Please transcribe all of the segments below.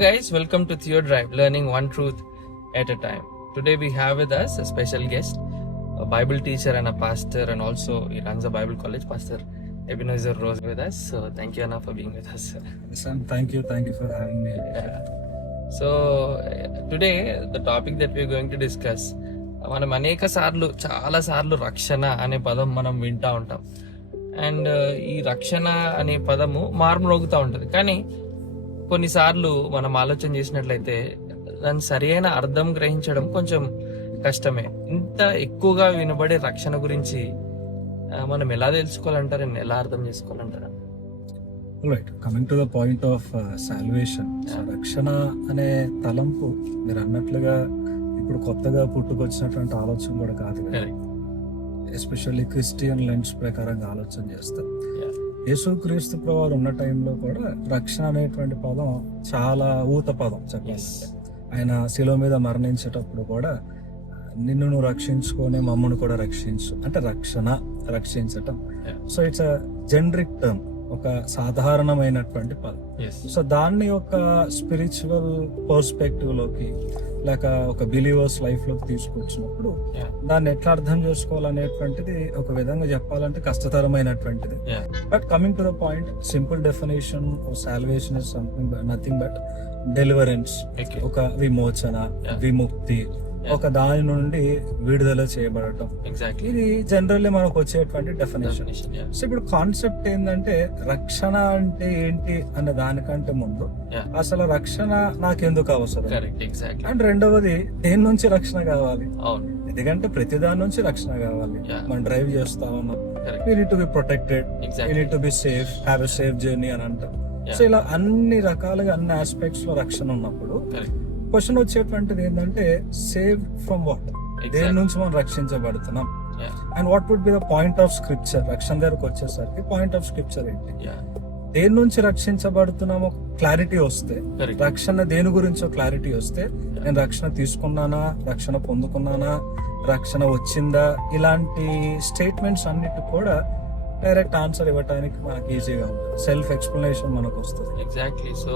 Hello guys, welcome to Theo Drive, learning one truth at a time. Today we have with us a special guest, a Bible teacher and a pastor, and also he runs a Bible college, Pastor Ebenezer Rose with us. So thank you Anna for being with us. Sam, thank you for having me. So today the topic that we are going to discuss, మనం చాలా సార్లు రక్షణ అనే పదం మనం వింటూ ఉంటాం. And ఈ రక్షణ అనే పదము మారుమ్రోగుతూ ఉంటుంది. కానీ కొన్నిసార్లు మనం ఆలోచన చేసినట్లయితే దాని సరైన అర్థం గ్రహించడం కొంచెం కష్టమే. ఇంత ఎక్కువగా వినబడే రక్షణ గురించి మనం ఎలా తెలుసుకోవాలంటారు, ఎలా అర్థం చేసుకోవాలంటారా? Right, coming to the point of salvation. రక్షణ అనే తలంపు మీరు అన్నట్లుగా ఇప్పుడు కొత్తగా పుట్టుకొచ్చినటువంటి ఆలోచన కూడా కాదు. ఎస్పెషల్లీ క్రిస్టియన్ లెన్స్ ప్రకారంగా ఆలోచన చేస్తారు. యేసుక్రీస్తు ప్రభువు ఉన్న టైంలో కూడా రక్షణ అనేటువంటి పదం చాలా ఊత పదం చెప్పాలంటే. ఆయన శిలువ మీద మరణించేటప్పుడు కూడా నిన్ను నువ్వు రక్షించుకొని మమ్మల్ని కూడా రక్షించు అంటే రక్షించటం. So it's a generic term, ఒక సాధారణమైనటువంటి పదం. సో దాన్ని ఒక స్పిరిచువల్ పర్స్పెక్టివ్ లోకి లేక ఒక బిలీవర్స్ లైఫ్ లోకి తీసుకొచ్చినప్పుడు దాన్ని ఎట్లా అర్థం చేసుకోవాలనేటువంటిది ఒక విధంగా చెప్పాలంటే కష్టతరమైనటువంటిది. But coming to the point, simple definition of salvation is something nothing but deliverance, ఒక విమోచన, విముక్తి, ఒక దాని నుండి విడుదల చేయబడటం. ఇది జనరల్లీ మనకు వచ్చేటువంటి డెఫినేషన్. సో ఇప్పుడు కాన్సెప్ట్ ఏంటంటే రక్షణ అంటే ఏంటి అనే దానికంటే ముందు అసలు రక్షణ నాకెందుకు అవసరం, అండ్ రెండవది దేని నుంచి రక్షణ కావాలి. ఎందుకంటే ప్రతి దాని నుంచి రక్షణ కావాలి. మనం డ్రైవ్ చేస్తా ఉన్నాం, you need to be protected, you need to be safe, have a safe journey అని అంటాం. సో ఇలా అన్ని రకాలుగా అన్ని ఆస్పెక్ట్స్ లో రక్షణ ఉన్నప్పుడు క్వశ్చన్ వచ్చేటువంటిది ఏంటంటే సేవ్ ఫ్రమ్ వాట్, దేని నుంచి మనం రక్షించబడుతున్నాం, and what would be the point of scripture. రక్షణ దగ్గరకు వచ్చేసరికి పాయింట్ ఆఫ్ స్క్రిప్చర్ ఏంటి, దేని నుంచి రక్షించబడుతున్నామో క్లారిటీ వస్తే, రక్షణ దేని గురించో క్లారిటీ వస్తే, నేను రక్షణ తీసుకున్నానా, రక్షణ పొందుకున్నానా, రక్షణ వచ్చిందా, ఇలాంటి స్టేట్మెంట్స్ అన్నిటి కూడా డైరెక్ట్ ఆన్సర్ ఇవ్వడానికి మనకి ఈజీగా ఉంటుంది. సెల్ఫ్ ఎక్స్ప్లెనేషన్ మనకు వస్తుంది. Exactly. So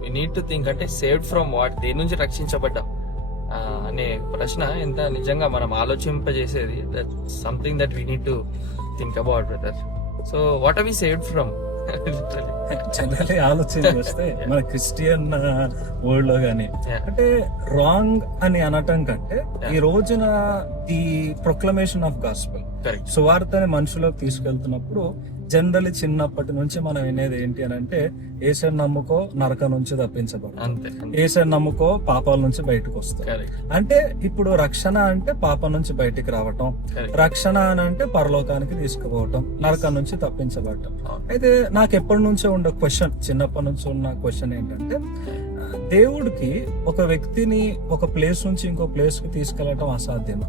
we need to think, అంటే సేవ్డ్ ఫ్రమ్ వాట్, దేని నుంచి రక్షించబడ్డాం అనే ప్రశ్న ఎంత నిజంగా మనం ఆలోచింపజేసేది. That something that we need to think about brother. So what are we saved from? Generally ఆలోచన చేస్తే మన క్రిస్టియన్ వరల్డ్ లో గానీ అంటే రాంగ్ అని అనటం కంటే ఈ రోజున ఈ ప్రొక్లమేషన్ ఆఫ్ గాస్పెల్, సువార్తని మనుషులకు తీసుకెళ్తున్నప్పుడు జనరల్లీ చిన్నప్పటి నుంచి మనం వినేది ఏంటి అని అంటే ఏసైని నమ్ముకో నరకం నుంచి తప్పించబడు, ఏసైని నమ్ముకో పాపాల నుంచి బయటకు వస్తాం. అంటే ఇప్పుడు రక్షణ అంటే పాపం నుంచి బయటికి రావటం, రక్షణ అని అంటే పరలోకానికి తీసుకుపోవటం, నరకం నుంచి తప్పించబడటం. అయితే నాకు ఎప్పటి నుంచో ఉండే క్వశ్చన్, చిన్నప్పటి నుంచి ఉన్న క్వశ్చన్ ఏంటంటే దేవుడికి ఒక వ్యక్తిని ఒక ప్లేస్ నుంచి ఇంకో ప్లేస్ కి తీసుకెళ్లటం అసాధ్యమా?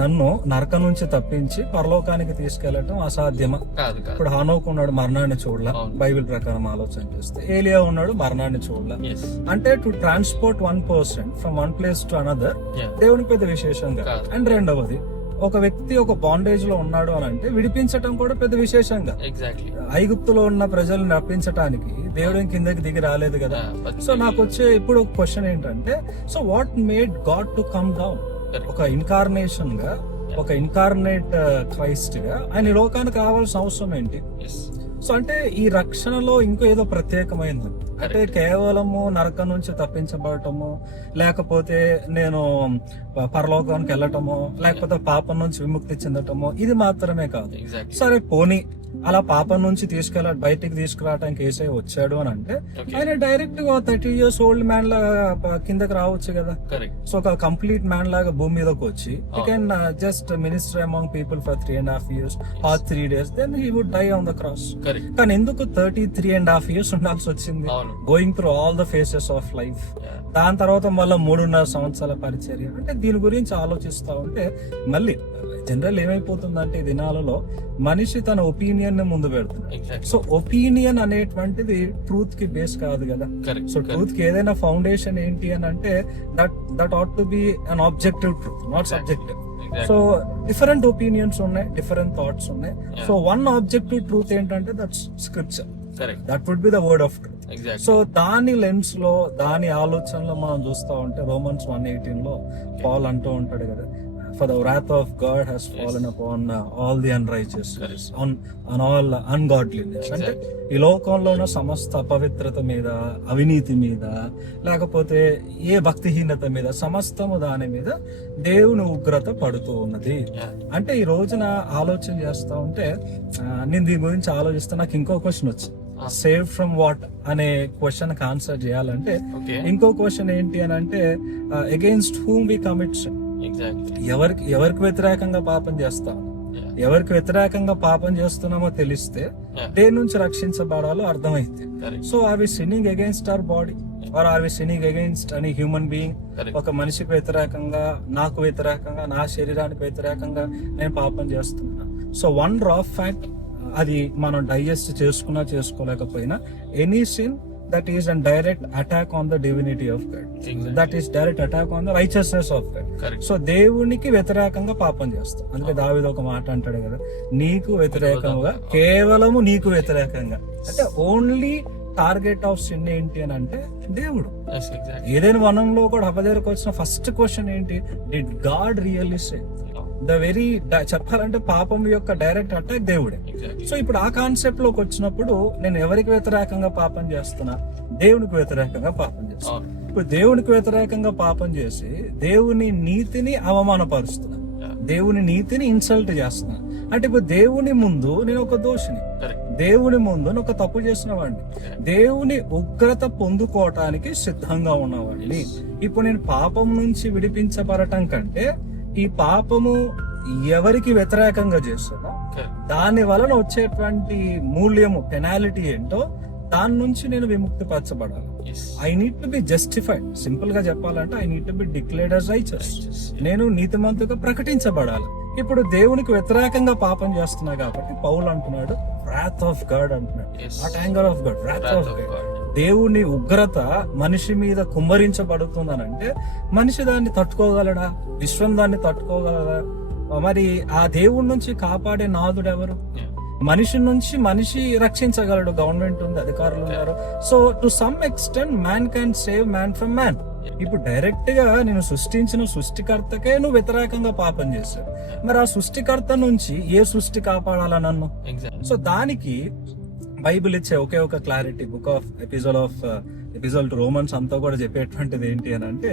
నన్ను నరకం నుంచి తప్పించి పరలోకానికి తీసుకెళ్లటం అసాధ్యమా? ఇప్పుడు హానోకు ఉన్నాడు, మరణాన్ని చూడలా బైబిల్ ప్రకారం ఆలోచన చేస్తే. ఏలియా ఉన్నాడు, మరణాన్ని చూడలా. అంటే to transport one person from one place to another దేవునికి పెద్ద విశేషంగా. అండ్ రెండవది, ఒక వ్యక్తి ఒక బాండేజ్ లో ఉన్నాడు అని అంటే విడిపించటం కూడా పెద్ద విశేషంగా. ఐగుప్తులో ఉన్న ప్రజల్ని రప్పించటానికి దేవుడు కిందకి దిగి రాలేదు కదా. సో నాకు వచ్చే ఇప్పుడు ఒక క్వశ్చన్ ఏంటంటే, so what made God to come down? ఒక ఇన్కార్నేషన్ గా, ఒక ఇన్కార్నేట్ క్రైస్ట్ గా ఆయన లోకానికి రావాల్సిన అవసరం ఏంటి? సో అంటే ఈ రక్షణలో ఇంకో ఏదో ప్రత్యేకమైనది. అంటే కేవలము నరకం నుంచి తప్పించబడటము, లేకపోతే నేను పరలోకానికి వెళ్ళటము, లేకపోతే పాపం నుంచి విముక్తి చెందటము, ఇది మాత్రమే కాదు. సరే పోనీ అలా పాపం నుంచి బయటికి తీసుకురావడానికి ఏసై వచ్చాడు అని అంటే ఆయన డైరెక్ట్ గా 30 years ఓల్డ్ మ్యాన్ లాగా కిందకి రావచ్చు కదా. సో ఒక కంప్లీట్ మ్యాన్ లాగా భూమి మీదకి వచ్చి he can just minister among people for 3.5 years or 3 days, then he would die on the cross. కానీ ఎందుకు 33.5 years ఉండాల్సి వచ్చింది, going through all the faces of life? దాని తర్వాత మళ్ళీ 3.5 సంవత్సరాల పరిచర్య. అంటే దీని గురించి ఆలోచిస్తా ఉంటే మళ్ళీ జనరల్ ఏమైపోతుందంటే ఈ దినాలలో మనిషి తన ఒపీనియన్ ని ముందు పెడుతున్నాడు. సో ఒపీనియన్ అనేటువంటిది ట్రూత్ కి బేస్ కాదు కదా. సో ట్రూత్ కి ఏదైనా ఫౌండేషన్ ఏంటి అని అంటే that ought to be an objective truth, not subjective. So different opinions ఉన్నాయి, డిఫరెంట్ థాట్స్ ఉన్నాయి. సో వన్ ఆబ్జెక్టివ్ ట్రూత్ ఏంటంటే that's scripture. That would be the word of truth. Exact. So దాని lens లో, దాని ఆలోచనలో మనం చూస్తా ఉంటే రోమన్స్ 1:18 లో పాల్ అంటూ ఉంటాడు కదా, for the wrath of God has fallen upon all the unrighteousness, on all ungodliness. అంటే ఈ లోకంలో ఉన్న సమస్త అపవిత్రత మీద, అవినీతి మీద, లేకపోతే ఏ భక్తిహీనత మీద, సమస్తము దాని మీద దేవుని ఉగ్రత పడుతూ ఉన్నది. అంటే ఈ రోజున ఆలోచన చేస్తా ఉంటే నేను దీని గురించి ఆలోచిస్తే నాకు ఇంకో క్వశ్చన్ వచ్చింది. సేవ్ ఫ్రమ్ వాట్ అనే క్వశ్చన్ కి ఆన్సర్ చేయాలంటే ఇంకో క్వశ్చన్ ఏంటి అని అంటే against whom we commit sin. ఎవరికి వ్యతిరేకంగా పాపం చేస్తాం, ఎవరికి వ్యతిరేకంగా పాపం చేస్తున్నామో తెలిస్తే దేని నుంచి రక్షించబడాలో అర్థమైతే. So are we sinning against our body or are we sinning against అని హ్యూమన్ బీయింగ్? ఒక మనిషికి వ్యతిరేకంగా, నాకు వ్యతిరేకంగా, నా శరీరానికి వ్యతిరేకంగా నేను పాపం చేస్తున్నా. సో వన్ రా ఫ్యాక్ట్, అది మనం డైజెస్ట్ చేసుకున్నా చేసుకోలేకపోయినా, any sin that is a direct attack on the divinity of God. Exactly. That is direct attack on the righteousness of God. Correct. So దేవునికి వ్యతిరేకంగా పాపం చేస్తాం. అందుకే దావీదు ఒక మాట అంటాడు కదా, నీకు వ్యతిరేకంగా, కేవలము నీకు వ్యతిరేకంగా. అంటే ఓన్లీ టార్గెట్ ఆఫ్ సిన్ ఏంటి అని అంటే దేవుడు. ఏదైనా వనంలో కూడా హవ్వ దగ్గరకు వచ్చిన ఫస్ట్ క్వశ్చన్ ఏంటి? Did God really say? The very చెప్పాలంటే పాపం యొక్క డైరెక్ట్ అటాక్ దేవుడే. సో ఇప్పుడు ఆ కాన్సెప్ట్ లోకి వచ్చినప్పుడు నేను ఎవరికి వ్యతిరేకంగా పాపం చేస్తున్నా? దేవునికి వ్యతిరేకంగా పాపం చేస్తున్నా. ఇప్పుడు దేవునికి వ్యతిరేకంగా పాపం చేసి దేవుని నీతిని అవమానపరుస్తున్నా, దేవుని నీతిని ఇన్సల్ట్ చేస్తున్నా. అంటే ఇప్పుడు దేవుని ముందు నేను ఒక దోషిని, దేవుని ముందు నేను ఒక తప్పు చేసిన వాడిని, దేవుని ఉగ్రత పొందుకోవటానికి సిద్ధంగా ఉన్నవాడిని. ఇప్పుడు నేను పాపం నుంచి విడిపించబడటం కంటే ఈ పాపము ఎవరికి వ్యతిరేకంగా చేస్తున్నా దాని వలన వచ్చేటువంటి మూల్యము, పెనాలిటీ ఏంటో దాని నుంచి నేను విముక్తి పరచబడాలి. I need to be justified. Simple గా చెప్పాలంటే I need to be declared as righteous. నేను నీతిమంతుగా ప్రకటించబడాలి. ఇప్పుడు దేవునికి వ్యతిరేకంగా పాపం చేస్తున్నా కాబట్టి పౌలు అంటున్నాడు wrath of God అంటున్నాడు, not anger of God, wrath of God. దేవుని ఉగ్రత మనిషి మీద కుమ్మరించబడుతుందనంటే మనిషి దాన్ని తట్టుకోగలడా? విశ్వం దాన్ని తట్టుకోగలదా? మరి ఆ దేవుడి నుంచి కాపాడే నాదుడు ఎవరు? మనిషి నుంచి మనిషి రక్షించగలడు. గవర్నమెంట్ ఉంది, అధికారులు ఉన్నారు. So to some extent man can save man from man. ఇప్పుడు డైరెక్ట్ గా నేను సృష్టించిన సృష్టికర్తకే నువ్వు వ్యతిరేకంగా పాపం చేశావు. మరి ఆ సృష్టికర్త నుంచి ఏ సృష్టి కాపాడాలా నన్ను? సో దానికి బైబిల్ ఇచ్చే ఒకే ఒక clarity, book of episode to Romans అంతా కూడా చెప్పేటువంటిది ఏంటి అని అంటే,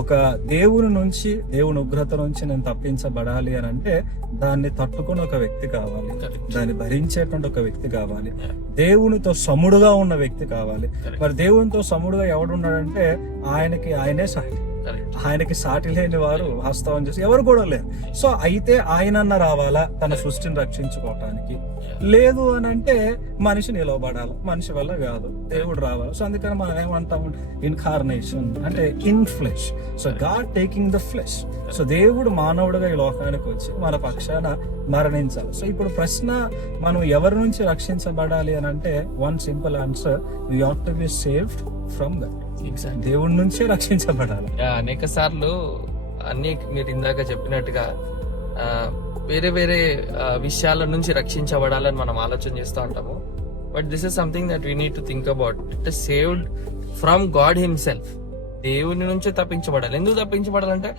ఒక దేవుని నుంచి, దేవుని ఉగ్రత నుంచి నేను తప్పించబడాలి అని అంటే దాన్ని తట్టుకుని ఒక వ్యక్తి కావాలి, దాన్ని భరించేటువంటి ఒక వ్యక్తి కావాలి, దేవునితో సముడుగా ఉన్న వ్యక్తి కావాలి. మరి దేవునితో సముడుగా ఎవడున్నాడంటే ఆయనకి ఆయనే సాటి, ఆయనకి సాటి లేని వారు వాస్తవం చేసి ఎవరు కూడా లేరు. సో అయితే ఆయనన్న రావాలా తన సృష్టిని రక్షించుకోవటానికి? లేదు అని అంటే మనిషి నిలవబడాలి, మనిషి వల్ల కాదు, దేవుడు రావాలి. సో అందుకని మనం ఏమంటాం, ఇన్కార్నేషన్ అంటే in flesh. So God taking the flesh. So దేవుడు మానవుడిగా ఈ లోకానికి వచ్చి మన పక్షాన మరణించాలి. సో ఇప్పుడు ప్రశ్న, మనం ఎవరి నుంచి రక్షించబడాలి అని అంటే one simple answer, we have to be saved from that. దేవుడి నుంచే రక్షించబడాలి. అనేక సార్లు అన్ని మీరు ఇందాక చెప్పినట్టుగా వేరే వేరే విషయాల నుంచి రక్షించబడాలని మనం ఆలోచన చేస్తూ ఉంటాము. But this is something that we need to think about. It is saved from God himself. దేవుని నుంచే తప్పించబడాలి. ఎందుకు తప్పించబడాలంటే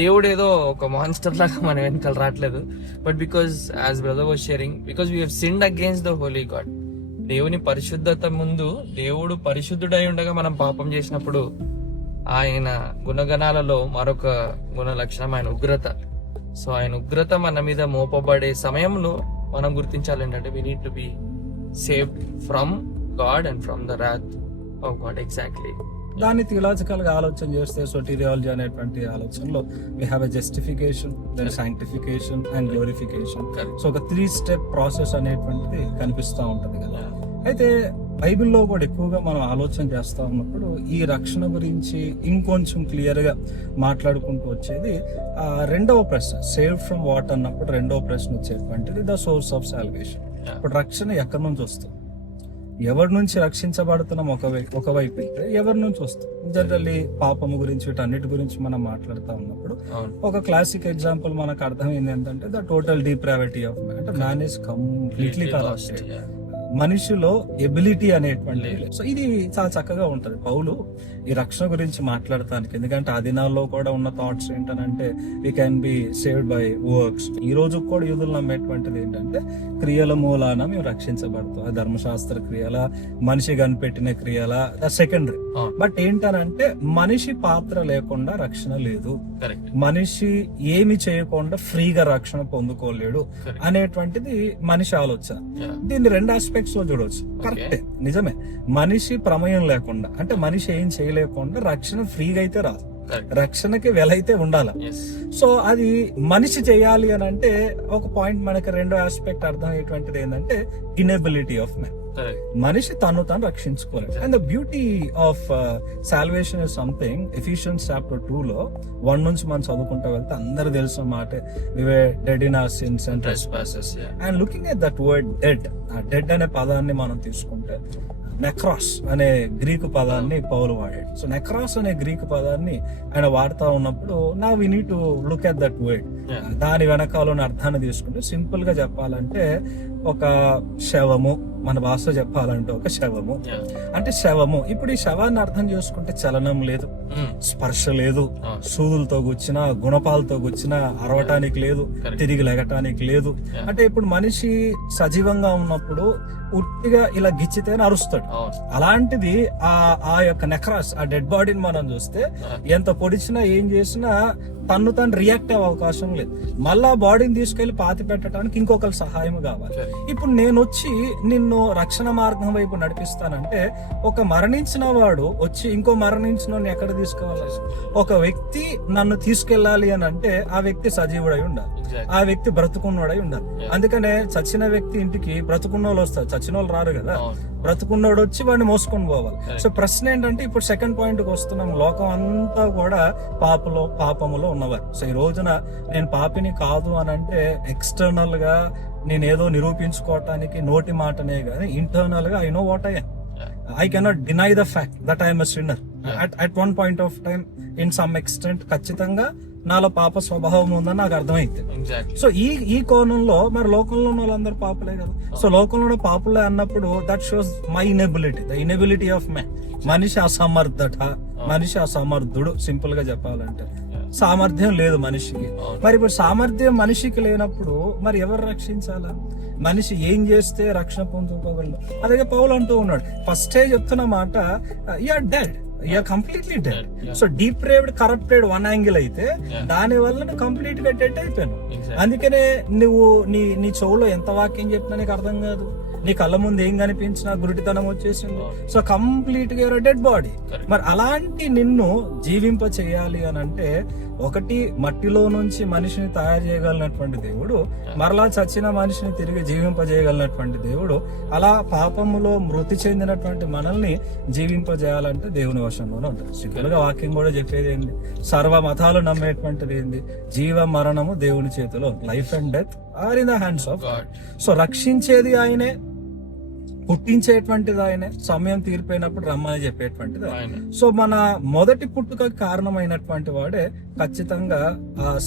దేవుడు ఏదో ఒక మాన్స్టర్ లాగా మన వెనకాల రావట్లేదు. But because as brother was sharing, because we have sinned against the Holi God. దేవుని పరిశుద్ధత ముందు, దేవుడు పరిశుద్ధుడై ఉండగా మనం పాపం చేసినప్పుడు ఆయన గుణగణాలలో మరొక గుణ లక్షణం ఆయన ఉగ్రత. సో ఆయన ఉగ్రత మన మీద మోపబడే సమయంలో మనం గుర్తించాలి ఏంటంటే we need to be saved from God and from the wrath of God. Exactly. దాన్ని థియలాజికల్ గా ఆలోచన చేస్తే సోటీరియాలజీ అనేటువంటి ఆలోచనలో we have a justification, then sanctification and glorification. So ఒక 3 స్టెప్ ప్రాసెస్ అనేటువంటిది కనిపిస్తూ ఉంటది కదా. అయితే బైబిల్లో కూడా ఎక్కువగా మనం ఆలోచన చేస్తా ఉన్నప్పుడు ఈ రక్షణ గురించి ఇంకొంచెం క్లియర్ గా మాట్లాడుకుంటూ వచ్చేది రెండవ ప్రశ్న, సేవ్ ఫ్రమ్ వాట్ అన్నప్పుడు రెండవ ప్రశ్న వచ్చేటువంటిది ద సోర్స్ ఆఫ్ సాల్వేషన్. ఇప్పుడు రక్షణ ఎక్కడి నుంచి వస్తుంది, ఎవరి నుంచి రక్షించబడుతున్నాం ఒకవైపు అయితే ఎవరి నుంచి వస్తుంది? జనరల్లీ పాపము గురించి వీటన్నిటి గురించి మనం మాట్లాడుతూ ఉన్నప్పుడు ఒక క్లాసిక్ ఎగ్జాంపుల్ మనకు అర్థమైంది ఏంటంటే ద టోటల్ డిప్రావిటీ ఆఫ్ మ్యాన్. అంటే మ్యాన్ ఈస్ కంప్లీట్లీ కరప్టెడ్. మనిషిలో ఎబిలిటీ అనేటువంటి సో ఇది చాలా చక్కగా ఉంటది పౌలు ఈ రక్షణ గురించి మాట్లాడటానికి. ఎందుకంటే ఆ దినాల్లో కూడా ఉన్న థాట్స్ ఏంటనంటే we can be saved by works. ఈ రోజు కూడా యూదులు నమ్మేటువంటిది ఏంటంటే క్రియల మూలాన మేము రక్షించబడతాం. ఆ ధర్మశాస్త్ర క్రియల, మనిషి కనిపెట్టిన క్రియల సెకండరీ. బట్ ఏంటనంటే మనిషి పాత్ర లేకుండా రక్షణ లేదు, మనిషి ఏమి చేయకుండా ఫ్రీగా రక్షణ పొందుకోలేడు అనేటువంటిది మనిషి ఆలోచన. దీన్ని రెండు ఆస్పెక్ట్స్ లో చూడవచ్చు. కరెక్టే, నిజమే. మనిషి ప్రమేయం లేకుండా అంటే మనిషి ఏం చేయలేకుండా రక్షణ ఫ్రీగా అయితే రాదు, రక్షణకి వెలైతే ఉండాలి. సో అది మనిషి చేయాలి అని అంటే ఒక పాయింట్ మనకి రెండో ఆస్పెక్ట్ అర్థమయ్యేటువంటిది ఏంటంటే ఇనెబిలిటీ ఆఫ్ మ్యాన్. మనిషి తను రక్షించుకోలేదు. And the beauty of salvation is something Ephesians chapter 2 లో 1 నుంచి మనం చదువుకుంటూ వెళ్తే అందరు తెలిసిన మాట we were dead in our sins and trespasses. And looking at that word dead, dead అనే పదాన్ని మనం తీసుకుంటే నెక్రాస్ అనే గ్రీకు పదాన్ని పౌలు వాడాడు. సో నెక్రాస్ అనే గ్రీకు పదాన్ని ఆయన వాడుతూ ఉన్నప్పుడు నా we need to look at that word. దాని వెనకాల ఉన్న అర్థాన్ని తీసుకుంటే సింపుల్ గా చెప్పాలంటే ఒక శవము, మన భాష చెప్పాలంటే ఒక శవము అంటే శవము. ఇప్పుడు ఈ శవాన్ని అర్థం చేసుకుంటే చలనం లేదు, స్పర్శ లేదు, సూదులతో గుచ్చినా గుణపాలతో గుచ్చినా అరవటానికి లేదు, తిరిగి లెగటానికి లేదు. అంటే ఇప్పుడు మనిషి సజీవంగా ఉన్నప్పుడు ఉట్టిగా ఇలా గిచ్చితేనే అరుస్తాడు. అలాంటిది ఆ యొక్క నెక్రాస్, ఆ డెడ్ బాడీని మనం చూస్తే ఎంత పొడిచినా ఏం చేసినా తను రియాక్ట్ అయ్యే అవకాశం లేదు. మళ్ళా బాడీని తీసుకెళ్లి పాతి పెట్టడానికి ఇంకొకరి సహాయం కావాలి. ఇప్పుడు నేను వచ్చి నిన్ను రక్షణ మార్గం వైపు నడిపిస్తానంటే ఒక మరణించిన వాడు వచ్చి ఇంకో మరణించిన ఎక్కడ తీసుకోవాలి? ఒక వ్యక్తి నన్ను తీసుకెళ్లాలి అని అంటే ఆ వ్యక్తి సజీవుడై ఉండాలి, ఆ వ్యక్తి బ్రతుకున్నోడై ఉండాలి. అందుకనే చచ్చిన వ్యక్తి ఇంటికి బ్రతుకున్న వాళ్ళు వస్తారు, చచ్చిన వాళ్ళు రారు కదా. బ్రతుకున్నోడు వచ్చి వాడిని మోసుకొని పోవాలి. సో ప్రశ్న ఏంటంటే ఇప్పుడు సెకండ్ పాయింట్ కి వస్తున్నాం. లోకం అంతా కూడా పాపములో ఉన్నవారు. సో ఈ రోజున నేను పాపిని కాదు అని అంటే ఎక్స్టర్నల్ గా నేనేదో నిరూపించుకోవటానికి నోటి మాటనే కానీ ఇంటర్నల్ గా I know what I cannot deny the fact that I am a sinner. At one point of time, in some extent, ఖచ్చితంగా నాలో పాప స్వభావం ఉందని నాకు అర్థమైంది. సో ఈ కోణంలో మరి లోకంలో ఉన్న వాళ్ళందరూ పాపులే కదా. సో లోకంలో పాపులే అన్నప్పుడు that shows my inability, the inability of man. మనిషి అసమర్థత, మనిషి అసమర్థుడు. సింపుల్ గా చెప్పాలంటే సామర్థ్యం లేదు మనిషికి. మరి ఇప్పుడు సామర్థ్యం మనిషికి లేనప్పుడు మరి ఎవరు రక్షించాలా? మనిషి ఏం చేస్తే రక్షణ పొందుకోగలడు? అలాగే పౌలు అంటూ ఉన్నాడు, ఫస్టే చెప్తున్న మాట, you're dead, you're completely dead. So depraved, corrupted one angle అయితే దాని వల్ల నువ్వు కంప్లీట్ గా డెడ్ అయిపోయాను. అందుకనే నువ్వు నీ చెవులో ఎంత వాక్యం చెప్పినా నీకు అర్థం కాదు, నీ కళ్ళ ముందు ఏం కనిపించినా గురిటితనం వచ్చేసింది. సో కంప్లీట్ గా డెడ్ బాడీ. మరి అలాంటి నిన్ను జీవింప చేయాలి అని అంటే ఒకటి మట్టిలో నుంచి మనిషిని తయారు చేయగలిగినటువంటి దేవుడు, మరలా చచ్చిన మనిషిని తిరిగి జీవింపజేయగలిగినటువంటి దేవుడు, అలా పాపములో మృతి చెందినటువంటి మనల్ని జీవింపజేయాలంటే దేవుని వశంలోనే ఉంటుంది. సింపుల్ గా వాక్యం కూడా చెప్పేది ఏంది? సర్వ మతాలు నమ్మేటువంటిది ఏంది? జీవ మరణము దేవుని చేతిలో, life and death are in the hands of God. So రక్షించేది ఆయనే, పుట్టించేటువంటిది ఆయనే, సమయం తీరిపోయినప్పుడు రమ్మని చెప్పేటువంటిది ఆయన. సో మన మొదటి పుట్టుకకి కారణమైనటువంటి వాడే ఖచ్చితంగా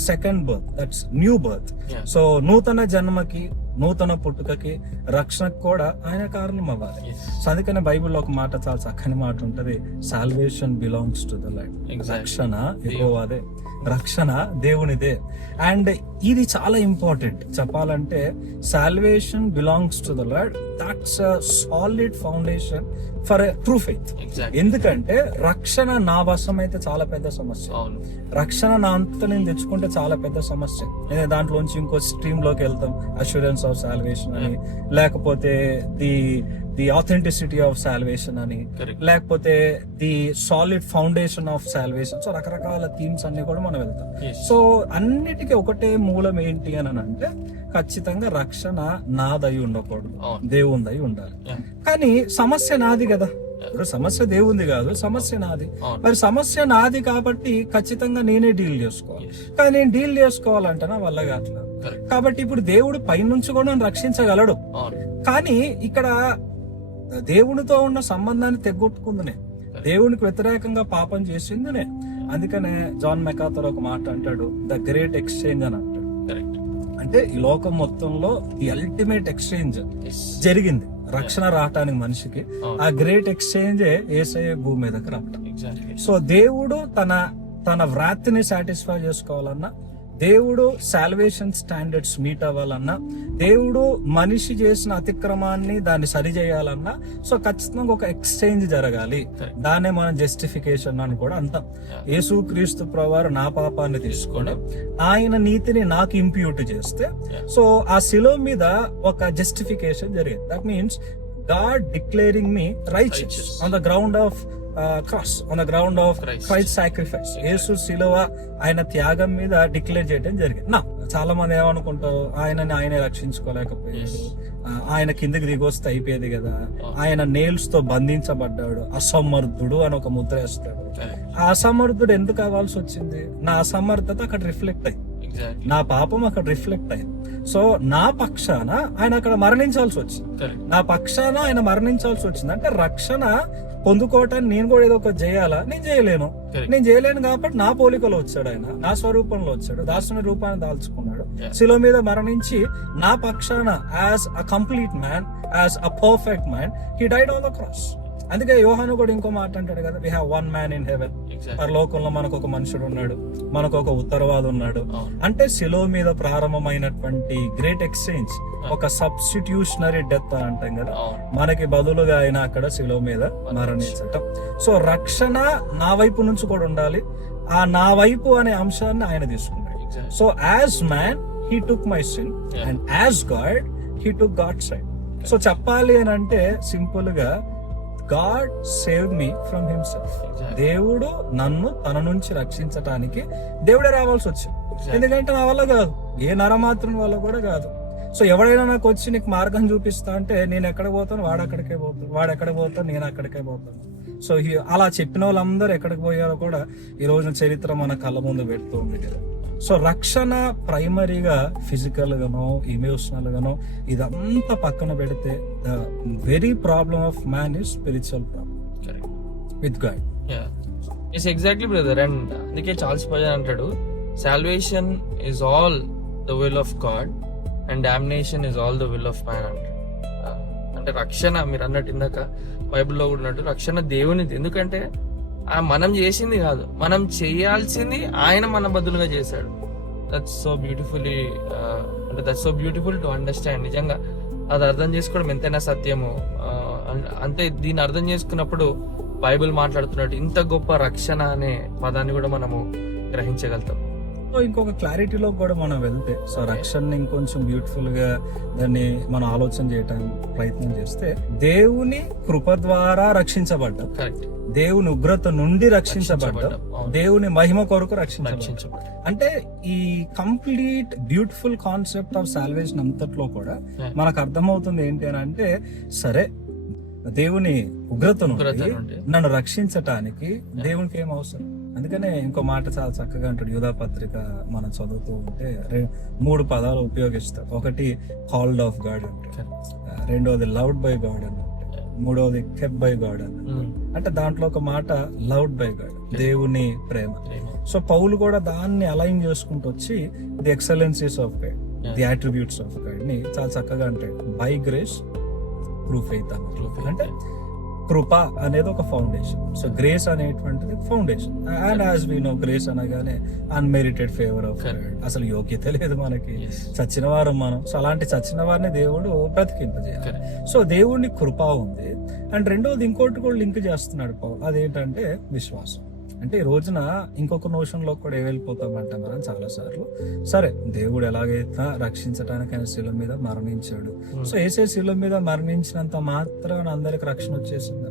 second birth, that's new birth. So నూతన జన్మకి, నూతన పుట్టుకకి, రక్షణకు కూడా ఆయన కారణం అవ్వాలి. సో అందుకనే బైబిల్లో ఒక మాట, చాలా చక్కని మాట ఉంటది, salvation belongs to the lord. రక్షణ యెహోవాదే, రక్షణ దేవునిదే. అండ్ ఇది చాలా ఇంపార్టెంట్ చెప్పాలంటే, salvation belongs to the lord. That's a solid foundation for a true faith. ఎందుకంటే రక్షణ నా వశం అయితే చాలా పెద్ద సమస్య, రక్షణ నా అంతా నేను తెచ్చుకుంటే చాలా పెద్ద సమస్య. దాంట్లోంచి ఇంకో స్ట్రీమ్ లోకి వెళ్తాం, అష్యూరెన్స్ ఆఫ్ సాల్వేషన్ అని, లేకపోతే ది ఆథెంటిసిటీ ఆఫ్ సాల్వేషన్ అని, లేకపోతే the solid foundation of salvation. So రకరకాల థీమ్స్ అన్ని కూడా మనం వెళ్తాం. సో అన్నిటికీ ఒకటే మూలం ఏంటి అని అంటే ఖచ్చితంగా రక్షణ నాదై ఉండకూడదు, దేవుందై ఉండాలి. కానీ సమస్య నాది కదా. ఇప్పుడు సమస్య దేవుంది కాదు, సమస్య నాది. మరి సమస్య నాది కాబట్టి ఖచ్చితంగా నేనే డీల్ చేసుకోవాలి. కానీ నేను డీల్ చేసుకోవాలంటే నా వల్ల కాట్లా. కాబట్టి ఇప్పుడు దేవుడు పైనుంచి కూడా నన్ను రక్షించగలడు. కానీ ఇక్కడ దేవునితో ఉన్న సంబంధాన్ని తెగొట్టుకుందినే, దేవునికి వ్యతిరేకంగా పాపం చేసిందినే. అందుకనే జాన్ మెకాథర్ ఒక మాట అంటాడు, ద గ్రేట్ ఎక్స్చేంజ్ అని అంటాడు. అంటే ఈ లోకం మొత్తంలో ది అల్టిమేట్ ఎక్స్చేంజ్ జరిగింది. రక్షణ రావటానికి మనిషికి ఆ గ్రేట్ ఎక్స్చేంజే యేసయ్య భూమి మీదకి రావటం. ఎగ్జాక్ట్లీ. సో దేవుడు తన వ్రాత్ని సాటిస్ఫై చేసుకోవాలన్నా, దేవుడు సాల్వేషన్ స్టాండర్డ్స్ మీట్ అవ్వాలన్నా, దేవుడు మనిషి చేసిన అతిక్రమాన్ని దాన్ని సరి చేయాలన్నా, సో ఖచ్చితంగా ఒక ఎక్స్చేంజ్ జరగాలి. దాన్నే మనం జస్టిఫికేషన్ అని కూడా అంటాం. యేసుక్రీస్తు ప్రభువారు నా పాపాన్ని తీసుకొని ఆయన నీతిని నాకు ఇంప్యూట్ చేస్తే, సో ఆ శిలువ మీద ఒక జస్టిఫికేషన్ జరిగింది. That means God declaring me righteous on the ground of cross, on the ground of Christ sacrifice. Yesu శిలువ ఆయన త్యాగం మీద డిక్లేర్ చేయడం జరిగింది. నా చాలా మంది ఏమనుకుంటారు, ఆయనే రక్షించుకోలేకపోయాడు, ఆయన కిందకి దిగొస్తే అయిపోయేది కదా, ఆయన నేల్స్ తో బంధించబడ్డాడు, అసమర్థుడు అని ఒక ముద్ర వేస్తాడు. ఆ అసమర్థుడు ఎందుకు అవ్వాల్సి వచ్చింది? నా అసమర్థత అక్కడ రిఫ్లెక్ట్ అయింది, నా పాపం అక్కడ రిఫ్లెక్ట్ అయింది. సో నా పక్షాన ఆయన అక్కడ మరణించాల్సి వచ్చింది, నా పక్షాన ఆయన మరణించాల్సి వచ్చింది. అంటే రక్షణ పొందుకోవటానికి నేను కూడా ఏదో ఒక చేయాలా? నేను చేయలేను కాబట్టి నా పోలికలో వచ్చాడు ఆయన, నా స్వరూపంలో వచ్చాడు, దాసుని రూపాన్ని దాల్చుకున్నాడు, శిలువ మీద మరణించి నా పక్షాన as a complete man, as a perfect man, he died on the cross. అందుకే యోహాను కూడా ఇంకో మాట అంటాడు కదా, we have one man in heaven. పరలోకంలో మనకు ఒక మనుషుడు ఉన్నాడు, మనకు ఒక ఉత్తరవాది ఉన్నాడు. అంటే శిలువ మీద ప్రారంభమైనటువంటి గ్రేట్ ఎక్స్చేంజ్, ఒక సబ్స్టిట్యూషనరీ డెత్ అని అంటాం కదా, మనకి బదులుగా ఆయన అక్కడ శిలువ మీద మరణించటం. సో రక్షణ నా వైపు నుంచి కూడా ఉండాలి, ఆ నా వైపు అనే అంశాన్ని ఆయన తీసుకున్నాడు. So as man he took my sin, and as God he took God side. So చెప్పాలి అని అంటే సింపుల్ గా, God save me from himself. దేవుడు నన్ను తన నుంచి రక్షించటానికి దేవుడే రావాల్సి వచ్చింది. ఎందుకంటే నా వల్ల కాదు, ఏ నరమాత్రం వల్ల కూడా కాదు. సో ఎవడైనా నాకు వచ్చి నీకు మార్గం చూపిస్తా అంటే, నేను ఎక్కడ పోతాను వాడు అక్కడికే పోతాను, వాడు ఎక్కడ పోతాను నేను అక్కడికే పోతాను. సో అలా చెప్పిన వాళ్ళందరూ ఎక్కడికి పోయారో కూడా ఈ రోజున చరిత్ర మన కళ్ళ ముందు పెడుతూ ఉంది కదా. సో రక్షణ ప్రైమరీగా ఫిజికల్ గానో ఇమోషనల్ గానో ఇదంతా పక్కన పెడితే, the very problem of man is spiritual problem with God. Yes exactly brother. And అందుకే చార్ల్స్ స్పర్జన్ అంటాడు, salvation is all the will of God and damnation is all the will of man అంటాడు. అంటే రక్షణ మీరు అన్నట్టు ఇందాక బైబిల్లో కూడా ఉన్నట్టు రక్షణ దేవునిది. ఎందుకంటే మనం చేసింది కాదు, మనం చేయాల్సింది ఆయన మన బదులుగా చేశాడు. దట్స్ సో బ్యూటిఫుల్లీ, అంటే that's so beautiful to understand. నిజంగా అది అర్థం చేసుకోవడం ఎంతైనా సత్యము. అంతే దీన్ని అర్థం చేసుకున్నప్పుడు బైబిల్ మాట్లాడుతున్నట్టు ఇంత గొప్ప రక్షణ అనే పదాన్ని కూడా మనము గ్రహించగలుగుతాం. సో ఇంకొక క్లారిటీలో కూడా మనం వెళ్తే, సో రక్షణ ఇంకొంచెం బ్యూటిఫుల్ గా దాన్ని మనం ఆలోచన చేయడానికి ప్రయత్నం చేస్తే, దేవుని కృప ద్వారా రక్షించబడ్డాం, దేవుని ఉగ్రత నుండి రక్షించబడ్డాం, దేవుని మహిమ కొరకు రక్షించబడ్డాం. అంటే ఈ complete beautiful concept of salvation అంతట్లో కూడా మనకు అర్థమవుతుంది ఏంటి అని అంటే, సరే దేవుని ఉగ్రత నుండి నన్ను రక్షించటానికి దేవునికి ఏం అవసరం? అందుకనే ఇంకో మాట చాలా చక్కగా అంటాడు, యూదా పత్రిక మనం చదువుతూ ఉంటే 3 పదాలు ఉపయోగిస్తారు. ఒకటి కాల్డ్ ఆఫ్ గాడ్ అంటే, రెండోది లవ్డ్ బై గాడ్ అని, మూడోది కెప్ బై గాడ్ అని. అంటే దాంట్లో ఒక మాట లవ్డ్ బై గాడ్, దేవుని ప్రేమ. సో పౌలు కూడా దాన్ని అలైన్ చేసుకుంటూ వచ్చి the excellencies of God, the attributes of God ని చాలా చక్కగా అంటాడు. బై గ్రేస్ త్రూ ఫెయిత్ అన్నట్లు. అంటే కృప అనేది ఒక ఫౌండేషన్, సో గ్రేస్ అనేటువంటిది foundation. And as we know, grace అనగానే అన్మెరిటెడ్ ఫేవర్ ఆఫ్ గాడ్, అసలు యోగ్యత లేదు మనకి, చచ్చిన వారు మనం. సో అలాంటి చచ్చిన వారిని దేవుడు బ్రతికింపజేయాలి. సో దేవుడిని కృప ఉంది. అండ్ రెండోది ఇంకోటి కూడా లింక్ చేస్తున్నాడు పౌలు, అదేంటంటే విశ్వాసం. అంటే ఈ రోజున ఇంకొక నోషన్ లో కూడా వెళ్ళిపోతామంట మనం చాలా సార్లు. సరే దేవుడు ఎలాగైతే రక్షించడానికి ఆయన శిలువ మీద మరణించాడు, సో యేసే శిలువ మీద మరణించినంత మాత్రాన అందరికి రక్షణ వచ్చేసిందా?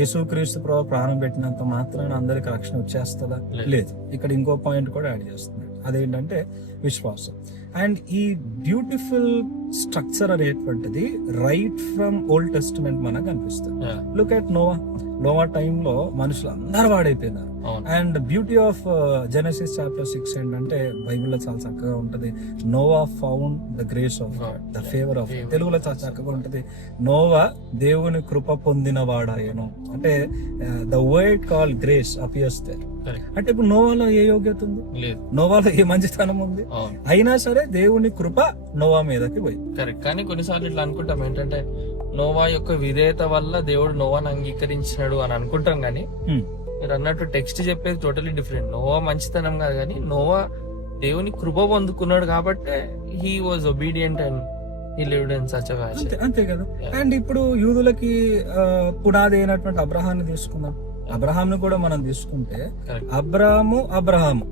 యేసుక్రీస్తు ప్రభు ప్రాణం పెట్టినంత మాత్రాన అందరికి రక్షణ వచ్చేస్తుందా? లేదు. ఇక్కడ ఇంకో పాయింట్ కూడా యాడ్ చేస్తున్నాడు, అదేంటంటే విశ్వాసం. అండ్ ఈ బ్యూటిఫుల్ స్ట్రక్చర్ అనేటువంటిది రైట్ ఫ్రమ్ ఓల్డ్ టెస్టిమెంట్ మనకు అనిపిస్తుంది. లుక్ ఎట్ నోవా టైంలో మనుషులు అందరూ వాడైపోయినారు. And beauty of Genesis chapter 6 ఏంటంటే బైబిల్లో చాలా చక్కగా ఉంటది, Noah found the grace of God, the favour of. తెలుగులో చాలా చక్కగా ఉంటది, నోవా దేవుని కృప పొందిన వాడాయను. అంటే the word call grace appears there. అంటే ఇప్పుడు నోవాలో ఏ యోగ్యత ఉంది? నోవాలో ఏ మంచితనం ఉంది? అయినా సరే దేవుని కృప నోవా మీదకి పోయి. కరెక్ట్. కానీ కొన్నిసార్లు ఇట్లా అనుకుంటాం ఏంటంటే, నోవా యొక్క విధేయత వల్ల దేవుడు నోవాను అంగీకరించినాడు అని అనుకుంటాం కానీ మీరు అన్నట్టు టెక్స్ట్ చెప్పేది టోటలీ డిఫరెంట్. నోవా మంచితనం కాదు కానీ నోవా దేవుని కృప పొందుకున్నాడు కాబట్టి he was obedient and he lived in such a fashion. అంతే కదా. అండ్ ఇప్పుడు యూదులకి పునాది అయినటువంటి అబ్రహాన్ని తీసుకుందాం. అబ్రహాంను కూడా మనం తీసుకుంటే అబ్రహాము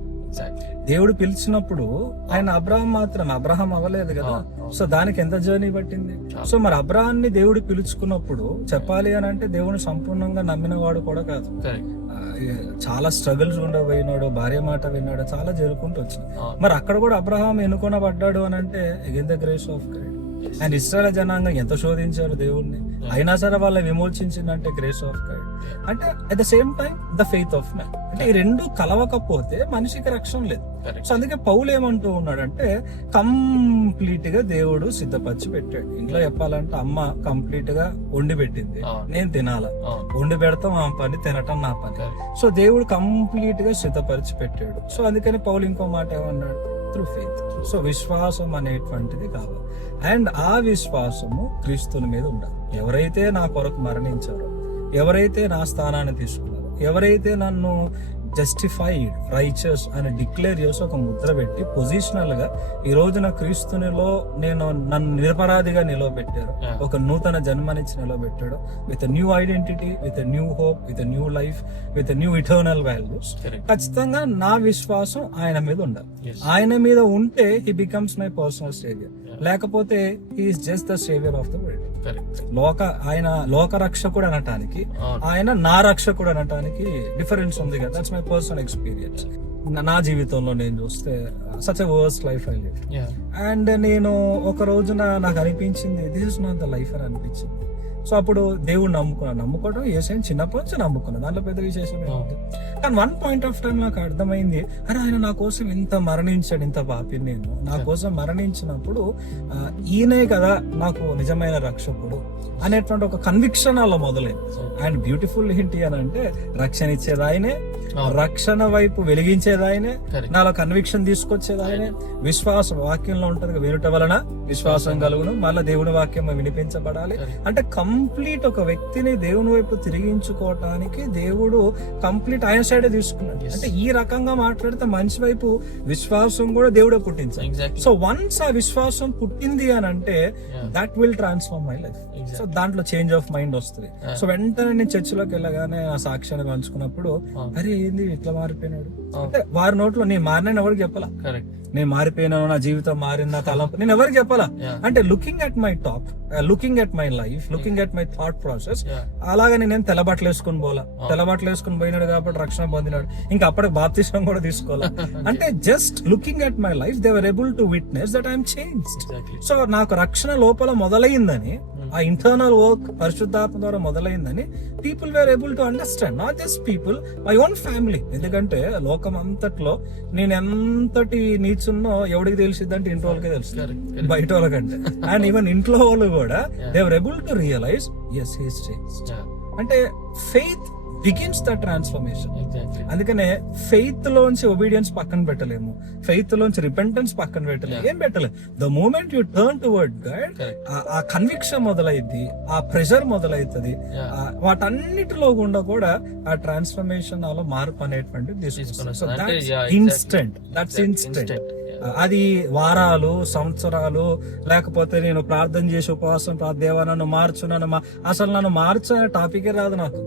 దేవుడు పిలిచినప్పుడు ఆయన అబ్రహాం మాత్రం అబ్రహాం అవ్వలేదు కదా. సో దానికి ఎంత జర్నీ పట్టింది. సో మరి అబ్రహాన్ని దేవుడు పిలుచుకున్నప్పుడు చెప్పాలి అని అంటే దేవుని సంపూర్ణంగా నమ్మిన వాడు కూడా కాదు. చాలా స్ట్రగుల్స్ గుండా పోయినాడు, భార్య మాట విన్నాడు, చాలా జరుగుకుంటూ వచ్చింది. మరి అక్కడ కూడా అబ్రహాం ఎన్నుకొనబడ్డాడు అని అంటే again the grace of God. And Israel జనాంగం ఎంత శోధించారు దేవుణ్ణి, అయినా సరే వాళ్ళని విమోచించిందంటే గ్రేస్ ఆఫ్ గాడ్. అంటే at the same time the faith of man. అంటే ఈ రెండు కలవకపోతే మనిషికి రక్షణ లేదు. సో అందుకే పౌలు ఏమంటూ ఉన్నాడంటే కంప్లీట్ గా దేవుడు సిద్ధపరిచి పెట్టాడు. ఇంట్లో చెప్పాలంటే అమ్మ కంప్లీట్ గా వండి పెట్టింది, నేను తినాల, వండి పెడతాం ఆ పని, తినటం నా పని. సో దేవుడు కంప్లీట్ గా సిద్ధపరిచి పెట్టాడు. సో అందుకని పౌలు ఇంకో మాట ఏమన్నాడు, త్రూ ఫెయిత్. సో విశ్వాసం అనేటువంటిది కావాలి. అండ్ ఆ విశ్వాసము క్రీస్తుని మీద ఉండాలి. ఎవరైతే నా కొరకు మరణించారో, ఎవరైతే నా స్థానాన్ని తీసుకున్నారో, ఎవరైతే నన్ను జస్టిఫైడ్ రైచస్ అని డిక్లేర్ చేసి ఒక ముద్ర పెట్టి పొజిషనల్ గా ఈ రోజున క్రీస్తునిలో నేను నన్ను నిరపరాధిగా నిలవబెట్టారు, ఒక నూతన జన్మనిచ్చి నిలవబెట్టాడు, with new identity, with new hope, with new life, with new eternal values. ఖచ్చితంగా నా విశ్వాసం ఆయన మీద ఉండాలి. ఆయన మీద ఉంటే he becomes my personal saviour. లేకపోతే he is just the saviour of the world. ఆయన లోక రక్షకుడు అనటానికి, ఆయన నా రక్షకుడు అనటానికి డిఫరెన్స్ ఉంది కదా. That's my personal experience. నా జీవితంలో నేను చూస్తే such a worst life I live. And నేను ఒక రోజున నాకు అనిపించింది this is not the life అని అనిపించింది. సో అప్పుడు దేవుడు నమ్ముకోవడం ఏసైనా చిన్నప్పటి నుంచి నమ్ముకున్నాను, దాంట్లో పెద్ద విశేషం ఏముంది. కానీ వన్ పాయింట్ ఆఫ్ టైం నాకు అర్థమైంది, అరే ఆయన నా కోసం ఇంత మరణించాడు, ఇంత పాపిని నేను నా కోసం మరణించినప్పుడు ఈయనే కదా నాకు నిజమైన రక్షకుడు అనేటువంటి ఒక కన్విక్షన్ అలా మొదలైంది. అండ్ బ్యూటిఫుల్ ఏంటి అని అంటే రక్షణ ఇచ్చేది ఆయనే, రక్షణ వైపు వెలిగించేది ఆయనే, నాలో కన్విక్షన్ తీసుకొచ్చేది ఆయనే. విశ్వాసం వాక్యంలో ఉంటది, వినుట వలన విశ్వాసం కలుగును, మళ్ళీ దేవుని వాక్యం వినిపించబడాలి. అంటే కంప్లీట్ ఒక వ్యక్తిని దేవుని వైపు తిరిగించుకోవటానికి దేవుడు కంప్లీట్ ఆయన సైడే తీసుకున్నాడు. అంటే ఈ రకంగా మాట్లాడితే మనిషి వైపు విశ్వాసం కూడా దేవుడే పుట్టించాడు. సో వన్స్ ఆ విశ్వాసం పుట్టింది అని అంటే that will transform my life. So దాంట్లో చేంజ్ ఆఫ్ మైండ్ వస్తుంది. సో వెంటనే నేను చర్చిలోకి వెళ్ళగానే ఆ సాక్ష్యాన్ని పంచుకున్నప్పుడు అరే ఏంది ఇట్లా మారిపోయినాడు అంటే వారి నోట్లో నేను మారిన ఎవరికి చెప్పాలా, నేను మారిపోయినాను, నా జీవితం మారింది, నా తలంపు నేను ఎవరికి చెప్పాలా. అంటే looking at my top, looking at my life, looking at my thought process. అలాగని నేను తెల్లబట్టలు వేసుకుని పోలా, తెల్లబట్టలు వేసుకుని పోయినాడు కాబట్టి రక్షణ పొందినాడు, ఇంకా అప్పటికి బాప్తిస్మం కూడా తీసుకోవాలా. అంటే just looking at my life they were able to witness that I'm changed. So నాకు రక్షణ లోపల మొదలైందని, ఆ ఇంటర్నల్ వర్క్ పరిశుద్ధాత్మ ద్వారా మొదలైందని people were able to understand. Not just people, my own family. ఎందుకంటే లోకం అంతట్లో నేను ఎంతటి నీచున్నో ఎవరికి తెలిసిద్దంటే ఇంట్లో వాళ్ళకే తెలుస్తారు, బయట వాళ్ళకంటే. అండ్ ఈవెన్ ఇంట్లో వాళ్ళు కూడా they were able to realise yes he is changed. అంటే ఫెయిత్ బిగిన్స్ ద ట్రాన్స్ఫర్మేషన్. అందుకనే ఫెయిత్ లోంచి ఒబీడియన్స్ పక్కన పెట్టలేము, ఫెయిత్ లోంచి రిపెంటెన్స్ పక్కన పెట్టలేము, ఏం పెట్టలేము. The moment you turn toward God, ఆ కన్విక్షన్ మొదలైద్ది, ఆ ప్రెషర్ మొదలైతుంది, వాటన్నిటిలో గుండా కూడా ఆ ట్రాన్స్ఫర్మేషన్ అలా మార్పు అనేటువంటిది తీసుకొస్తుంది. So that's instant, that's instant. అది వారాలు, సంవత్సరాలు, లేకపోతే నేను ప్రార్థన చేసి ఉపవాసం దేవా నన్ను మార్చు, అసలు నన్ను మార్చు అనే టాపికే రాదు నాకు.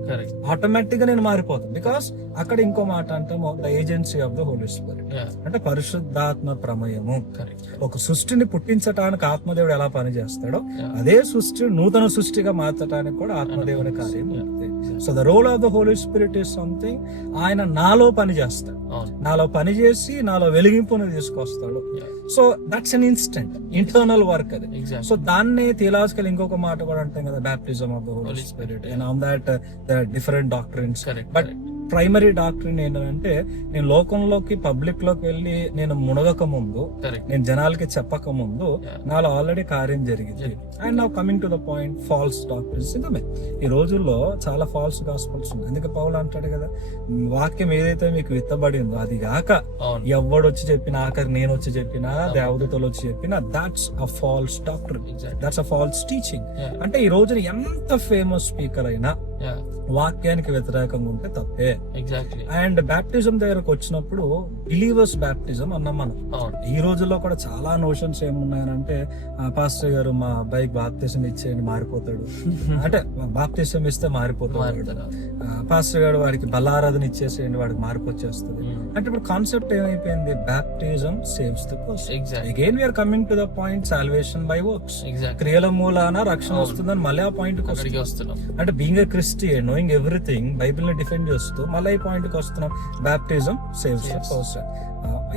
ఆటోమేటిక్ గా నేను మారిపోతాను. బికాస్ అక్కడ ఇంకో మాట అంటాము the agency of the Holy Spirit. అంటే పరిశుద్ధాత్మ ప్రమేయము. ఒక సృష్టిని పుట్టించటానికి ఆత్మదేవుడు ఎలా పనిచేస్తాడో అదే సృష్టి నూతన సృష్టిగా మార్చడానికి కూడా ఆత్మదేవుని కార్యం ఉంది. So the role of the Holy Spirit is something. ఆయన నాలో పని చేస్తాడు, నాలో పని చేసి నాలో వెలిగింపుని తీసుకొస్తాడు. So that's an instant internal work అది. సో దాన్నే థియలాజికల్ ఇంకొక మాట కూడా అంటాం కదా, baptism of the Holy Spirit. And on that there are different doctrines. But primary doctrine ఏంటంటే నేను లోకంలోకి పబ్లిక్ లోకి వెళ్ళి నేను మునగక ముందు, కరెక్ట్. నేను జనాలకి చెప్పక ముందు నాలో ఆల్రెడీ కార్యం జరిగింది. And now coming to the point, false doctrines నిజమే ఈ రోజుల్లో చాలా ఫాల్స్ గాస్పల్స్ ఉన్నాయి. అందుకే పౌలు అంటాడు కదా, వాక్యం ఏదైతే మీకు విత్తబడిందో అది కాక అవును. ఎవడొచ్చి చెప్పినా, ఆఖరి నేను వచ్చి చెప్పినా, దేవదూతలు వచ్చి చెప్పినా, that's a false doctor, Exactly. That's a false teaching. Yeah. అంటే ఈ రోజున ఎంత ఫేమస్ స్పీకర్ అయినా Yeah, వాక్యానికి వ్యతిరేకంగా ఉంటే తప్పే. exactly. అండ్ బ్యాప్టిజం దగ్గరకు వచ్చినప్పుడు బిలీవర్స్ బ్యాప్టిజం అన్నాం మనం. అవును. ఈ రోజుల్లో కూడా చాలా నోషన్స్ ఏమున్నాయనంటే, పాస్టర్ గారు మా అబ్బాయికి బాప్తిజం ఇచ్చేయండి మారిపోతాడు, అంటే బాప్తిజం ఇస్తే మారిపోతాడు, మారుతారు. పాస్టర్ గారు వాడికి బలారాధన ఇచ్చేసేయండి వాడికి మార్పు వచ్చేస్తుంది. అంటే ఇప్పుడు కాన్సెప్ట్ ఏమైపోయింది, baptism saves the person. Exactly. Again we're coming to the point, salvation by works, Exactly. క్రియల మూలాన రక్షణ వస్తుందని మళ్ళీ ఆ పాయింట్ కి అక్కడికి వస్తున్నాం. వస్తున్నాం. అంటే being a Christian, knowing everything, Bible ని డిఫెండ్ చేస్తూ మళ్ళీ ఈ పాయింట్ కి వస్తున్నాం, బ్యాప్టిజం సేవ్స్ ద పర్సన్.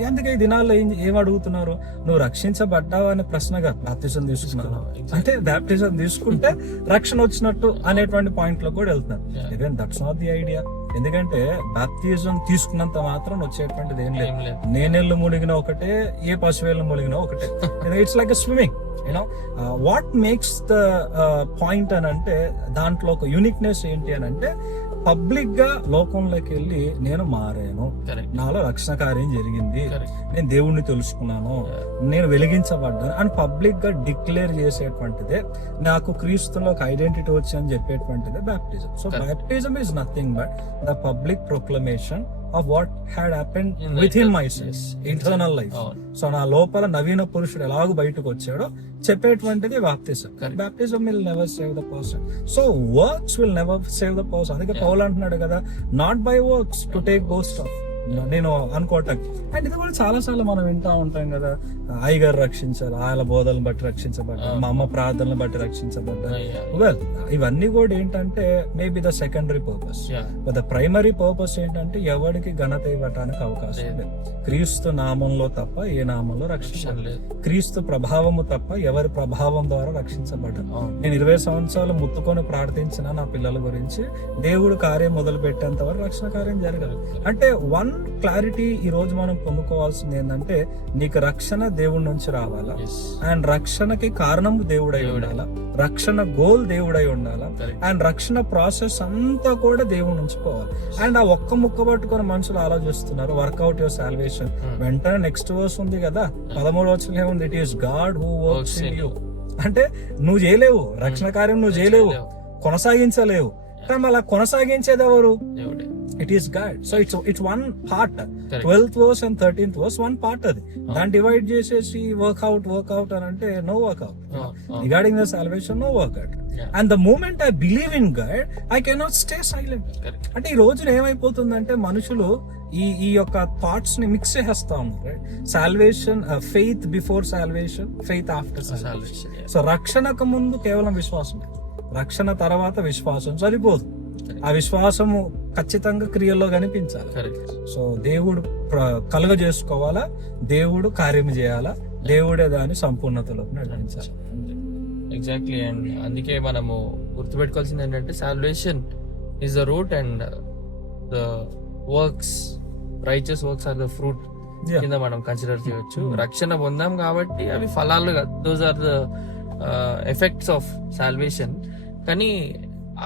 అందుకే ఈ దినాల్లో ఏం అడుగుతున్నారు, నువ్వు రక్షించబడ్డావు అనే ప్రశ్నగా బాప్టిజం తీసుకున్నావు, అంటే బాప్టిజం తీసుకుంటే రక్షణ వచ్చినట్టు అనేటువంటి పాయింట్ లో కూడా వెళ్తున్నారు. Even that's not the idea. ఎందుకంటే బాప్టిజం తీసుకున్నంత మాత్రం వచ్చేటువంటిది ఏం ఏం లేదు. లేదు. నేనెళ్ళు మునిగిన ఒకటే, ఏ పశువేళ్ళు మునిగిన ఒకటే. It's like a swimming, you know. What makes the point అని అంటే, దాంట్లో ఒక యూనిక్నెస్ ఏంటి అని అంటే, పబ్లిక్ గా లోకంలోకి వెళ్ళి నేను మారాను, Correct. నాలో రక్షణ కార్యం జరిగింది, Correct. నేను దేవుణ్ణి తెలుసుకున్నాను, నేను వెలిగించబడ్డాను అని పబ్లిక్ గా డిక్లేర్ చేసేటువంటిదే, నాకు క్రీస్తులో ఒక ఐడెంటిటీ వచ్చి అని చెప్పేటువంటిదే baptism. So baptism is nothing but the public proclamation of what had happened with in my self, internal life. అవును. సో నా లోపల నవీన పురుషుడు ఎలాగో బయటకు వచ్చాడో చెప్పేటువంటిది baptism. Correct. Baptism will never save the person, so works will never save the person. అందుకే పౌలు అంటున్నాడు కదా, not by works to take boast of, నేను అనుకోవటం. అండ్ ఇది కూడా చాలా సార్లు మనం వింటా ఉంటాం కదా, అయ్యగారు రక్షించారు, ఆయన బోధనలు బట్టి రక్షించబడ్డారు, మా అమ్మ ప్రార్థనలు బట్టి రక్షించబడ్డారు. వెల్, ఇవన్నీ కూడా ఏంటంటే maybe the secondary purpose. The primary purpose ఏంటంటే ఎవరికి ఘనత ఇవ్వటానికి అవకాశం లేదు. క్రీస్తు నామంలో తప్ప ఏ నామంలో రక్షణ లేదు, క్రీస్తు ప్రభావము తప్ప ఎవరి ప్రభావం ద్వారా రక్షించబడ్డారు. నేను 20 సంవత్సరాలు ముత్తుకొని ప్రార్థించిన నా పిల్లల గురించి దేవుడు కార్యం మొదలు పెట్టేంత వరకు రక్షణ కార్యం జరగదు. అంటే వన్ క్లారిటీ ఈ రోజు మనం పొందుకోవాల్సింది ఏంటంటే, నీకు రక్షణ దేవుడి నుంచి రావాలా, అండ్ రక్షణకి కారణం దేవుడై ఉండాలా, రక్షణ గోల్ దేవుడై ఉండాలా, అండ్ రక్షణ ప్రాసెస్ అంతా కూడా దేవుడి నుంచి పోవాలి. అండ్ ఆ ఒక్క ముక్క పట్టుకొని మనుషులు ఆలోచిస్తున్నారు, వర్క్అవుట్ యువర్ సాల్వేషన్. వెంటనే నెక్స్ట్ వర్స్ ఉంది కదా, 13వ వచనం ఏముంది, it is God who works in you. అంటే నువ్వు చేయలేవు, రక్షణ కార్యం నువ్వు చేయలేవు, కొనసాగించలేవు, కానీ మళ్ళీ కొనసాగించేది ఎవరు? It is God. So it's one part. 12th verse and 13th verse one part. అది దాన్ని డివైడ్ చేసేసి వర్క్అవుట్ అని అంటే no work out. Regarding the salvation no work out. And the moment I believe in God I cannot stay silent. అంటే ఈ రోజున ఏమైపోతుందంటే మనుషులు ఈ యొక్క థాట్స్ ని మిక్స్ చేసేస్తా ఉన్నారు. Salvation, faith before salvation, faith after salvation. So రక్షణకు ముందు కేవలం విశ్వాసం, రక్షణ తర్వాత విశ్వాసం సరిపోదు, ఆ విశ్వాసము ఖచ్చితంగా క్రియల్లో కనిపించాలి. సో దేవుడు కలుగ చేసుకోవాలా, దేవుడు కార్యం చేయాలా, దేవుడే దాని సంపూర్ణతలోకి నడిపించాలి. ఎగ్జాక్ట్లీ. అండ్ అందుకే మనము గుర్తుపెట్టుకోవాల్సింది ఏంటంటే, salvation is the root and the works, righteous works are the fruit కింద మనం కన్సిడర్ చేయొచ్చు. రక్షణ పొందాం కాబట్టి అవి ఫలాలు, those are the effects of salvation. కానీ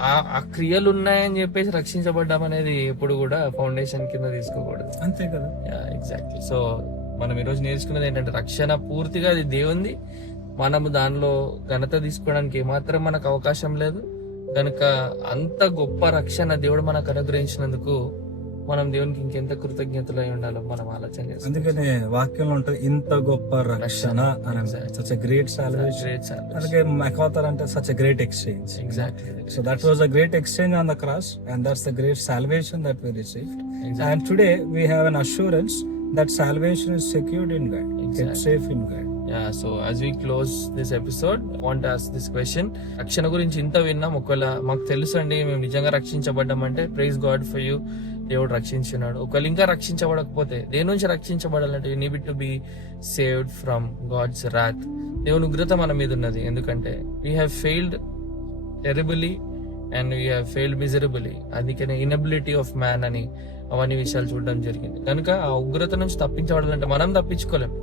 ఆ క్రియలు ఉన్నాయని చెప్పేసి రక్షించబడ్డాం అనేది ఎప్పుడు కూడా ఫౌండేషన్ కింద తీసుకోకూడదు. అంతే కదా. ఎగ్జాక్ట్లీ. సో మనం ఈరోజు నేర్చుకున్నది ఏంటంటే, రక్షణ పూర్తిగా అది దేవుంది, మనము దానిలో ఘనత తీసుకోవడానికి ఏమాత్రం మనకు అవకాశం లేదు. కనుక అంత గొప్ప రక్షణ దేవుడు మనకు అనుగ్రహించినందుకు మనం దేవునికి ఇంకెంత కృతజ్ఞతలై ఉండాలో మనం ఆలోచన చేస్తాం. అందుకనే వాక్యంలో ఉంటుంది, ఇంత గొప్ప రక్షణ అని, సచ్ ఎ గ్రేట్ సాల్వేషన్. అందుకే మెకాథర్ అంటే such a great exchange. Exactly. So that was a great exchange on the cross, and that's the great salvation that we received. And today we have an assurance that salvation is secured in God. It's safe in God. Yeah, so as we close this episode, I want to ask this question. రక్షణ గురించి ఇంత విన్నాం, ఒకవేళ మాకు తెలుసు అండి మేము నిజంగా రక్షించబడ్డామంటే, ప్రైజ్ గాడ్ ఫర్ యూ, దేవుడు రక్షించున్నాడు. ఒకవేళ ఇంకా రక్షించబడకపోతే, దేని నుంచి రక్షించబడాలంటే, you need to be saved from God's wrath. దేవుని ఉగ్రత మన మీద ఉన్నది, ఎందుకంటే we have failed terribly and we have failed miserably. అందుకనే ఇనబిలిటీ ఆఫ్ మ్యాన్ అని అవన్నీ విషయాలు చూడడం జరిగింది. కనుక ఆ ఉగ్రత నుంచి తప్పించబడాలంటే మనం తప్పించుకోలేం,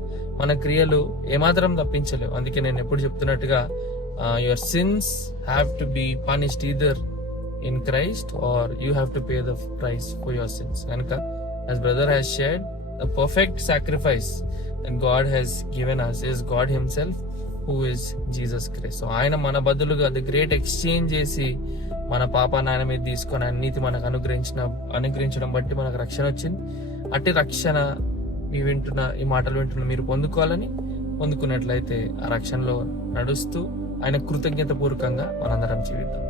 మన క్రియలు ఏమాత్రం తప్పించలేవు. అందుకే నేను ఎప్పుడు చెప్తున్నట్టుగా your sins have to be punished either in Christ or you have to pay the price for your sins. కనుక as brother has shared, the perfect sacrifice that God has given us is God himself, who is Jesus Christ. So ఆయన మన బదులుగా the great exchange చేసి మన పాపాన్ని ఆయన మీద తీసుకొని ఆయన నీతి మనకు అనుగ్రహించడం బట్టి మనకు రక్షణ వచ్చింది. అట్టి రక్షణ ఈ మాటలు వింటున్న మీరు పొందుకున్నట్లయితే ఆ రక్షణలో నడుస్తూ ఆయన కృతజ్ఞత పూర్వకంగా మనందరం జీవిద్దాం.